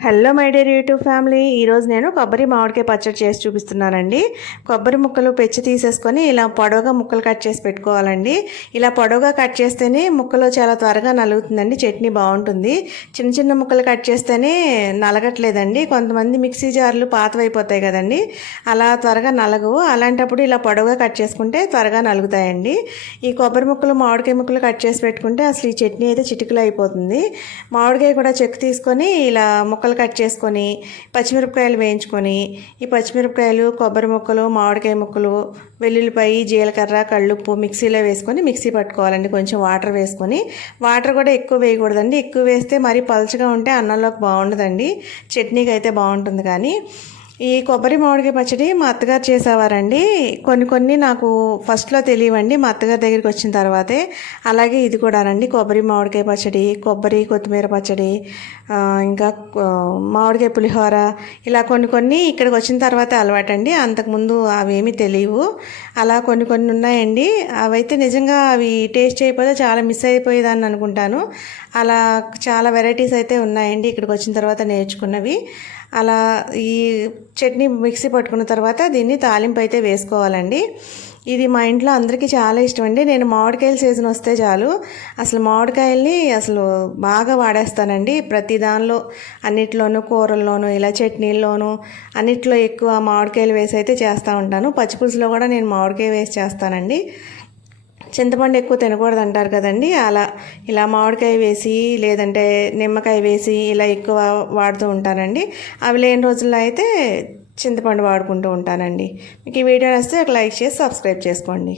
Hello my dear YouTube family ఈరోజు నేను కొబ్బరి మామిడికాయ పచ్చడి చేసి చూపిస్తున్నానండి. కొబ్బరి ముక్కలు పెచ్చి తీసేసుకొని ఇలా పొడవుగా ముక్కలు కట్ చేసి పెట్టుకోవాలండి. ఇలా పొడవుగా కట్ చేస్తేనే ముక్కలు చాలా త్వరగా నలుగుతుందండి. చట్నీ బాగుంటుంది. చిన్న చిన్న ముక్కలు కట్ చేస్తేనే నలగట్లేదండి. కొంతమంది మిక్సీ జార్లు పాతవైపోతాయి కదండి. అలా త్వరగా నలగవు. అలాంటప్పుడు ఇలా పొడవుగా కట్ చేసుకుంటే త్వరగా నలుగుతాయండి. ఈ కొబ్బరి ముక్కలు మామిడికాయ ముక్కలు కట్ చేసి పెట్టుకుంటే అసలు ఈ చట్నీ అయితే చిటికలు అయిపోతుంది. మామిడికాయ కూడా చెక్కు తీసుకొని ఇలా ముక్కలు ముక్కలు కట్ చేసుకొని పచ్చిమిరపకాయలు వేయించుకొని ఈ పచ్చిమిరపకాయలు కొబ్బరి ముక్కలు మామిడికాయ ముక్కలు వెల్లుల్లిపాయ జీలకర్ర కళ్ళుప్పు మిక్సీలో వేసుకొని మిక్సీ పట్టుకోవాలండి. కొంచెం వాటర్ వేసుకొని. వాటర్ కూడా ఎక్కువ వేయకూడదండి. ఎక్కువ వేస్తే మరీ పలుచగా ఉంటే అన్నంలోకి బాగుండదండి. చట్నీకి అయితే బాగుంటుంది కానీ. ఈ కొబ్బరి మామిడికాయ పచ్చడి మా అత్తగారు చేసేవారండి. కొన్ని కొన్ని నాకు ఫస్ట్లో తెలియవండి మా అత్తగారి దగ్గరికి వచ్చిన తర్వాతే. అలాగే ఇది కూడానండి కొబ్బరి మామిడికాయ పచ్చడి కొబ్బరి కొత్తిమీర పచ్చడి ఇంకా మామిడికాయ పులిహోర ఇలా కొన్ని కొన్ని ఇక్కడికి వచ్చిన తర్వాత అలవాటండి. అంతకుముందు అవేమీ తెలియవు. అలా కొన్ని కొన్ని ఉన్నాయండి. అవైతే నిజంగా అవి టేస్ట్ అయిపోతే చాలా మిస్ అయిపోయేదాన్ని అనుకుంటాను. అలా చాలా వెరైటీస్ అయితే ఉన్నాయండి ఇక్కడికి వచ్చిన తర్వాత నేర్చుకున్నవి. అలా ఈ చట్నీ మిక్సీ పట్టుకున్న తర్వాత దీన్ని తాలింపు అయితే వేసుకోవాలండి. ఇది మా ఇంట్లో అందరికీ చాలా ఇష్టం అండి. నేను మామిడికాయల సీజన్ వస్తే చాలు. అసలు మామిడికాయల్ని అసలు బాగా వాడేస్తానండి. ప్రతి దానిలో అన్నిట్లోనూ కూరల్లోనూ ఇలా చట్నీల్లోనూ అన్నిట్లో ఎక్కువ మామిడికాయలు వేసి అయితే చేస్తూ ఉంటాను. పచ్చిపులుసులో కూడా నేను మామిడికాయ వేసి చేస్తానండి. చింతపండు ఎక్కువ తినకూడదు అంటారు కదండి. అలా ఇలా మామిడికాయ వేసి లేదంటే నిమ్మకాయ వేసి ఇలా ఎక్కువ వాడుతూ ఉంటానండి. అవి లేని రోజుల్లో అయితే చింతపండు వాడుకుంటూ ఉంటానండి. మీకు ఈ వీడియో నచ్చితే ఒక లైక్ చేసి సబ్స్క్రైబ్ చేసుకోండి.